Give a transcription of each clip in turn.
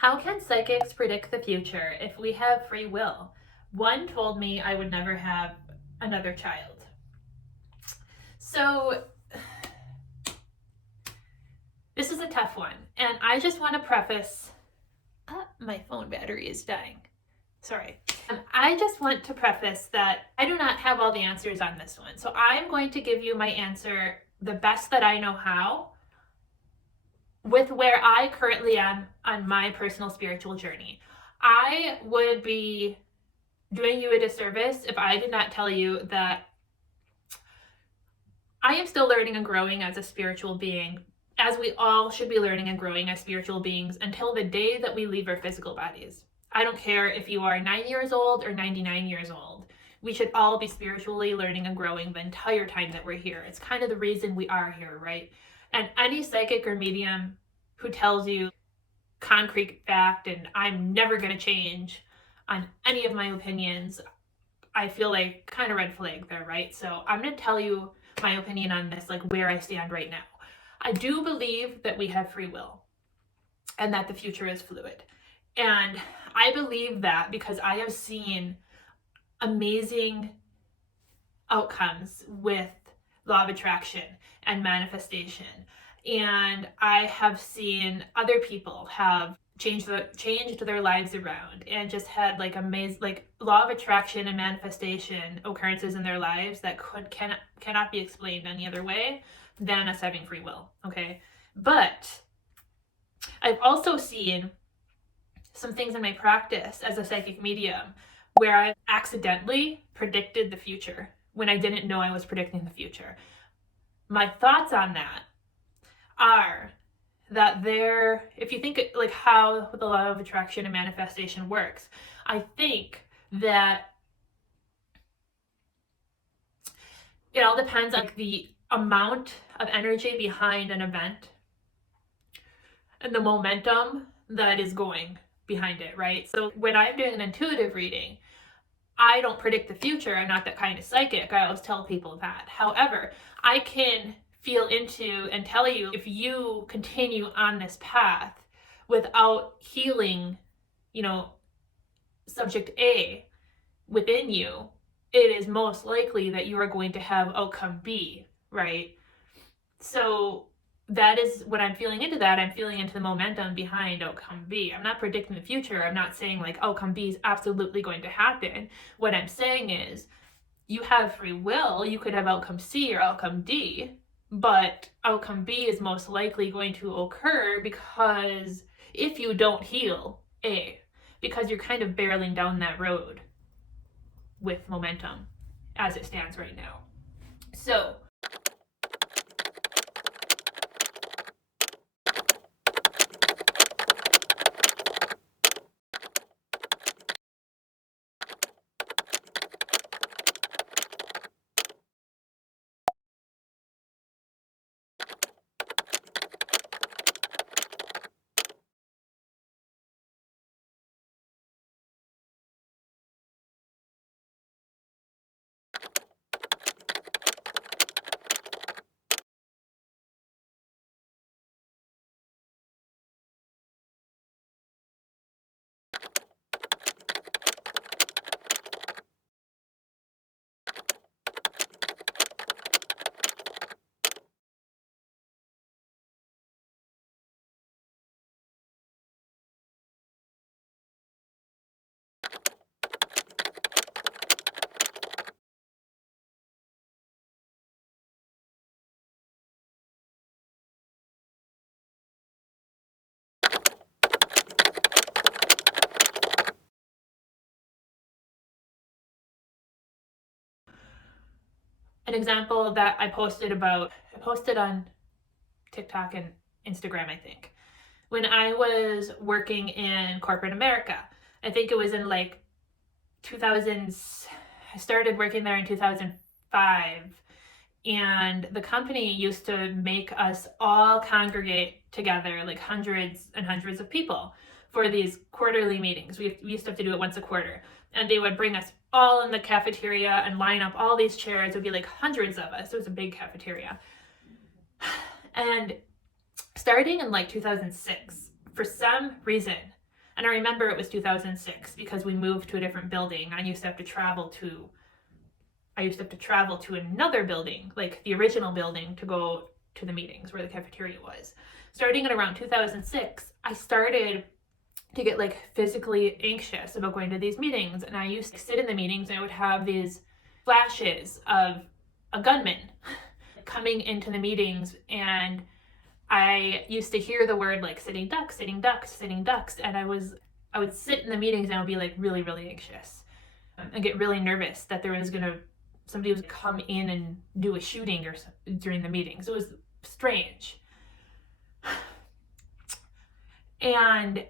How can psychics predict the future if we have free will? One told me I would never have another child. So, this is a tough one, and I just want to preface. My phone battery is dying. Sorry. I just want to preface that I do not have all the answers on this one. So, I'm going to give you my answer the best that I know how, with where I currently am on my personal spiritual journey. I would be doing you a disservice if I did not tell you that I am still learning and growing as a spiritual being, as we all should be learning and growing as spiritual beings until the day that we leave our physical bodies. I don't care if you are 9 years old or 99 years old. We should all be spiritually learning and growing the entire time that we're here. It's kind of the reason we are here, right? And any psychic or medium who tells you concrete fact and I'm never going to change on any of my opinions, I feel like kind of red flag there, right? So I'm going to tell you my opinion on this, like where I stand right now. I do believe that we have free will and that the future is fluid. And I believe that because I have seen amazing outcomes with law of attraction and manifestation. And I have seen other people have changed their lives around and just had like amazing, like law of attraction and manifestation occurrences in their lives that cannot be explained any other way than us having free will. Okay. But I've also seen some things in my practice as a psychic medium where I accidentally predicted the future when I didn't know I was predicting the future. My thoughts on that are that if you think like how the law of attraction and manifestation works, I think that it all depends on the amount of energy behind an event and the momentum that is going behind it, right? So when I'm doing an intuitive reading, I don't predict the future. I'm not that kind of psychic. I always tell people that. However, I can feel into and tell you if you continue on this path without healing, subject A within you, it is most likely that you are going to have outcome B, right? So that is when I'm feeling into that. I'm feeling into the momentum behind outcome B. I'm not predicting the future. I'm not saying like outcome B is absolutely going to happen. What I'm saying is you have free will. You could have outcome C or outcome D, but outcome B is most likely going to occur because if you don't heal A, because you're kind of barreling down that road with momentum as it stands right now. So an example that I posted on TikTok and Instagram, I think, when I was working in corporate America. I think it was in like 2000s. I started working there in 2005, and the company used to make us all congregate together, like hundreds and hundreds of people, for these quarterly meetings. We used to have to do it once a quarter, and they would bring us all in the cafeteria and line up all these chairs. It would be like hundreds of us. It was a big cafeteria. And starting in like 2006, for some reason, And I remember it was 2006 because we moved to a different building. I used to have to travel to another building, like the original building, to go to the meetings where the cafeteria was. Starting at around 2006, I started to get like physically anxious about going to these meetings. And I used to sit in the meetings and I would have these flashes of a gunman coming into the meetings, and I used to hear the word like sitting ducks, sitting ducks, sitting ducks, and I would sit in the meetings and I would be like really, really anxious and get really nervous that somebody was come in and do a shooting or during the meetings. It was strange. And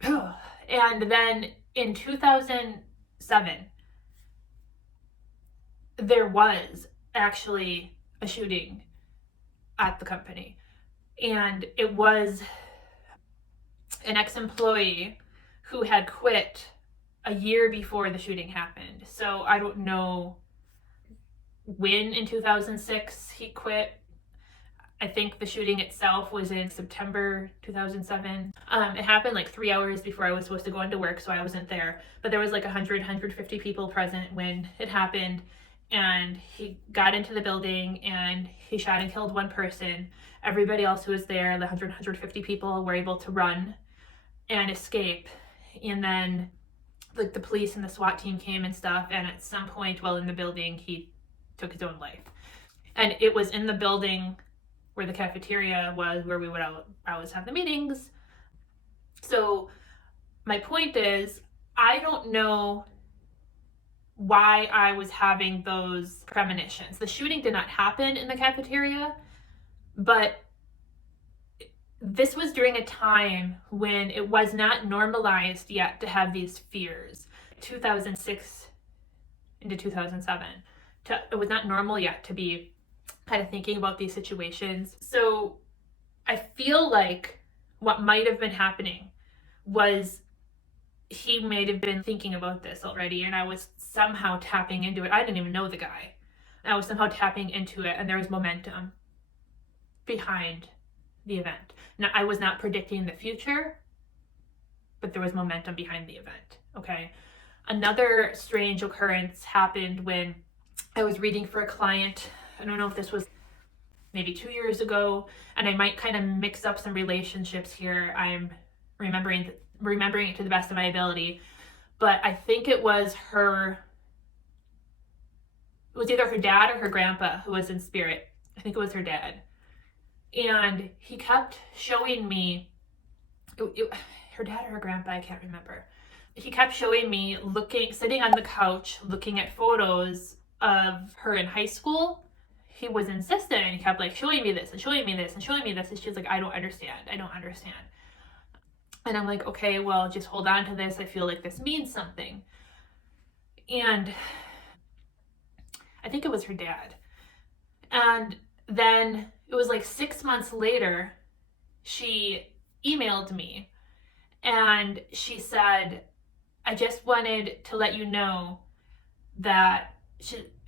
then in 2007, there was actually a shooting at the company. And it was an ex-employee who had quit a year before the shooting happened. So I don't know when in 2006 he quit. I think the shooting itself was in September 2007. It happened like 3 hours before I was supposed to go into work, so I wasn't there. But there was like 150 people present when it happened. And he got into the building and he shot and killed one person. Everybody else who was there, the 150 people, were able to run and escape. And then like the police and the SWAT team came and stuff. And at some point while in the building, he took his own life. And it was in the building where the cafeteria was, where we would always have the meetings. So my point is, I don't know why I was having those premonitions. The shooting did not happen in the cafeteria, but this was during a time when it was not normalized yet to have these fears. 2006 into 2007. It was not normal yet to be kind of thinking about these situations. So I feel like what might have been happening was he might have been thinking about this already, and I was somehow tapping into it. I didn't even know the guy. I was somehow tapping into it, and there was momentum behind the event. Now, I was not predicting the future, but there was momentum behind the event, okay? Another strange occurrence happened when I was reading for a client. I don't know if this was maybe 2 years ago, and I might kind of mix up some relationships here. I'm remembering it to the best of my ability, but I think it was either her dad or her grandpa who was in spirit. I think it was her dad. And he kept showing me, her dad or her grandpa, I can't remember. He kept showing me sitting on the couch, looking at photos of her in high school. He was insistent and he kept like showing me this and showing me this and showing me this. And she's like, I don't understand. And I'm like, okay, well, just hold on to this. I feel like this means something. And I think it was her dad. And then it was like 6 months later, she emailed me and she said, I just wanted to let you know that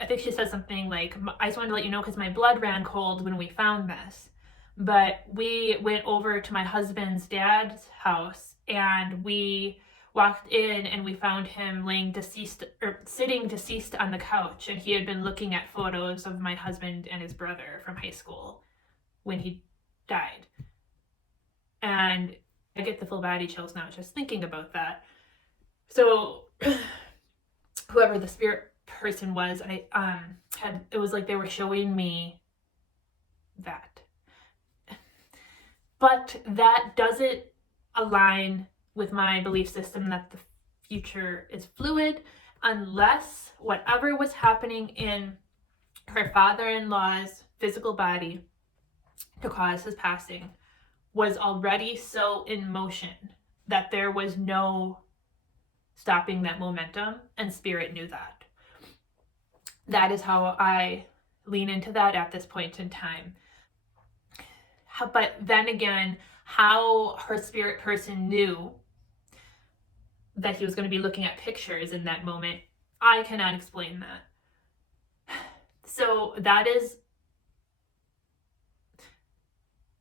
I think she said something like, I just wanted to let you know because my blood ran cold when we found this. But we went over to my husband's dad's house and we walked in and we found him sitting deceased on the couch. And he had been looking at photos of my husband and his brother from high school when he died. And I get the full body chills now just thinking about that. So whoever the spirit person was, it was like they were showing me that. But that doesn't align with my belief system that the future is fluid, unless whatever was happening in her father-in-law's physical body to cause his passing was already so in motion that there was no stopping that momentum, and spirit knew that. That is how I lean into that at this point in time. But then again, how her spirit person knew that he was going to be looking at pictures in that moment, I cannot explain that. So that is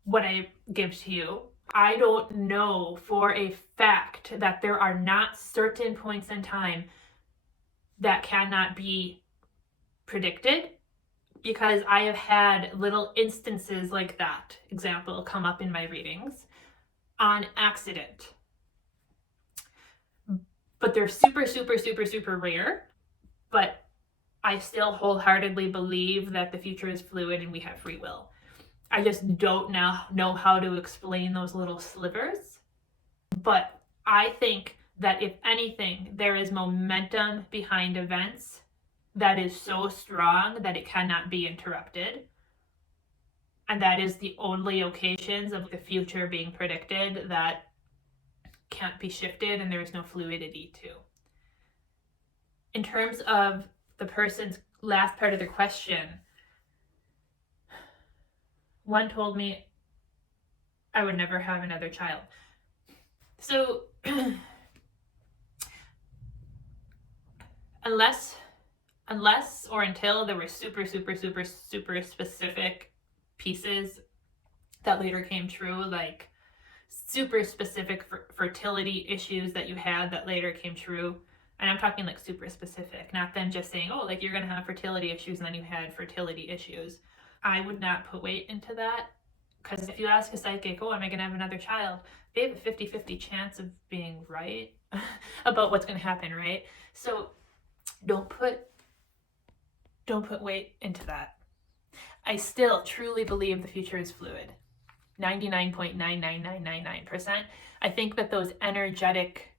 what I give to you. I don't know for a fact that there are not certain points in time that cannot be predicted, because I have had little instances like that example come up in my readings on accident. But they're super, super, super, super rare. But I still wholeheartedly believe that the future is fluid and we have free will. I just don't know how to explain those little slivers. But I think that if anything, there is momentum behind events that is so strong that it cannot be interrupted. And that is the only occasions of the future being predicted that can't be shifted and there is no fluidity to. In terms of the person's last part of their question, one told me I would never have another child. So unless or until there were super, super, super, super specific pieces that later came true, like super specific fertility issues that you had that later came true. And I'm talking like super specific, not them just saying, oh, like you're going to have fertility issues and then you had fertility issues. I would not put weight into that, because if you ask a psychic, oh, am I going to have another child? They have a 50-50 chance of being right about what's going to happen, right? So don't put weight into that. I still truly believe the future is fluid. 99.99999%. I think that those energetic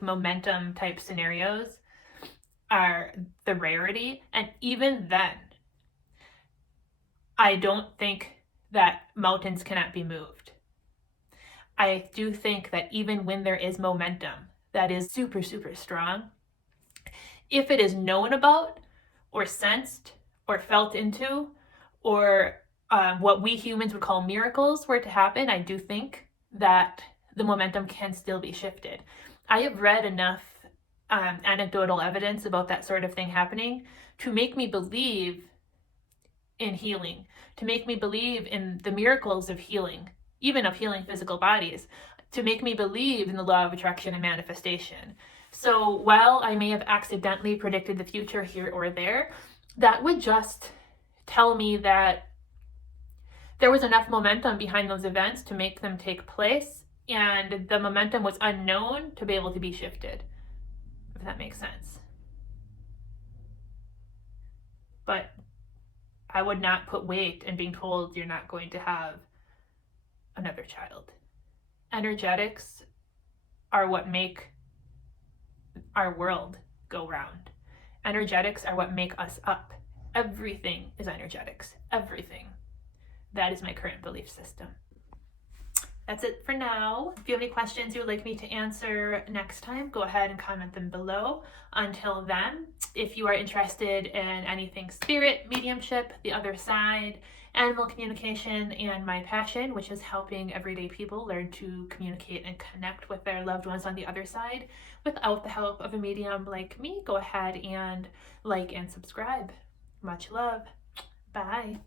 momentum type scenarios are the rarity. And even then, I don't think that mountains cannot be moved. I do think that even when there is momentum that is super, super strong, if it is known about or sensed or felt into, or what we humans would call miracles were to happen, I do think that the momentum can still be shifted. I have read enough anecdotal evidence about that sort of thing happening to make me believe in healing, to make me believe in the miracles of healing, even of healing physical bodies, to make me believe in the law of attraction and manifestation. So while I may have accidentally predicted the future here or there, that would just tell me that there was enough momentum behind those events to make them take place, and the momentum was unknown to be able to be shifted, if that makes sense. But I would not put weight in being told you're not going to have another child. Energetics are what make our world go round. Energetics are what make us up. Everything is energetics. Everything. That is my current belief system. That's it for now. If you have any questions you would like me to answer next time, go ahead and comment them below. Until then, if you are interested in anything spirit, mediumship, the other side, animal communication, and my passion, which is helping everyday people learn to communicate and connect with their loved ones on the other side without the help of a medium like me, go ahead and like and subscribe. Much love. Bye.